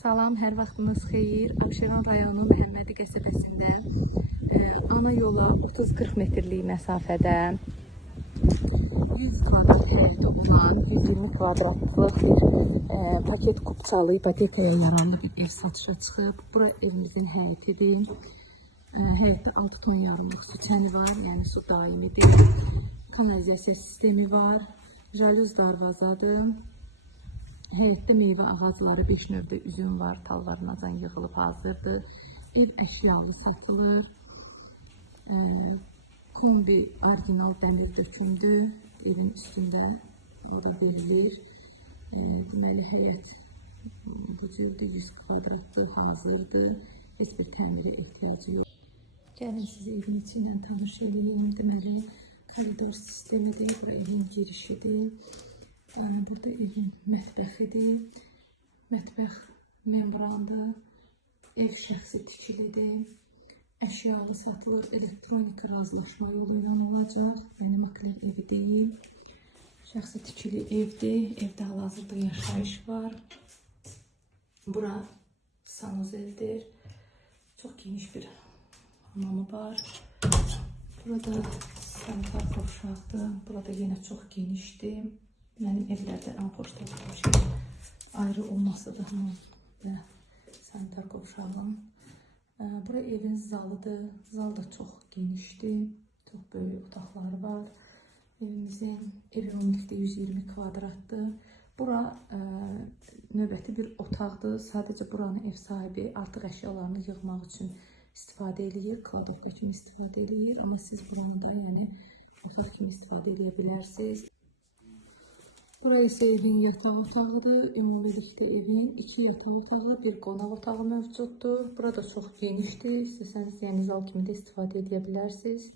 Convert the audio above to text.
Salam, hər vaxtınız xeyir. Abşeron rayonu Məhəmmədi qəsəbəsində ana yola 30-40 metrlik məsafədə 100 kvadrat həyəti olan 120 kvadratlıq bir paket kupçalı ipotekaya yararlı bir ev satışa çıxıb. Bura evimizin həyətidir. Həyətdə 6 ton yarımlıq su çəni var, yəni su daimidir. Kanalizasiya sistemi var, jaluz darvazadır. Həyətdə meyvə ağacları 5 növdə üzüm var, tallarınacan yığılıb hazırdır. Ev əşyalı satılır. Kombi orijinal dəmir dökümdür. Evin üstündə o da verilir. Deməli, həyət bu cürdür, 100 kvadratdır, hazırdır. Heç bir təmirə ehtiyacı yox. Gəlin sizi evin içindən tanış edeyim. Deməli, koridor sistemidir, bu evin girişidir. Burada evin mətbəxidir. Mətbəx membrandır. Ev şəxsi tikilidir. Əşyalı satılır. Elektronik razılaşma yolu ilə olacaq. Mənim makler evi deyil. Şəxsi tikili evdir. Evdə hal-hazırda yaşayış var. Bura sanuzeldir. Çox geniş bir hamamı var. Burada sanitar qovşaqdır. Burada yenə çox genişdir. Mənim evlərdə ən xoşladığım şey ayrı olmasıdır və sanitar qovşağım. Bura evin zalıdır. Zal da çox genişdir. Çox böyük otaqları var. Evimizin ev ümumilikdə 120 kvadratdır. Bura növbəti bir otaqdır. Sadəcə buranın ev sahibi artıq əşyalarını yığmaq üçün istifadə edir. Kladovka kimi istifadə edir. Amma siz buranı da otaq kimi istifadə edə bilərsiniz. Burası isə evin yataq otağıdır. Ümumilikdə evin 2 yataq otağı, bir qonaq otağı mövcuddur. Burada çox genişdir. İstəsəniz yəni zal kimi də istifadə edə bilərsiniz.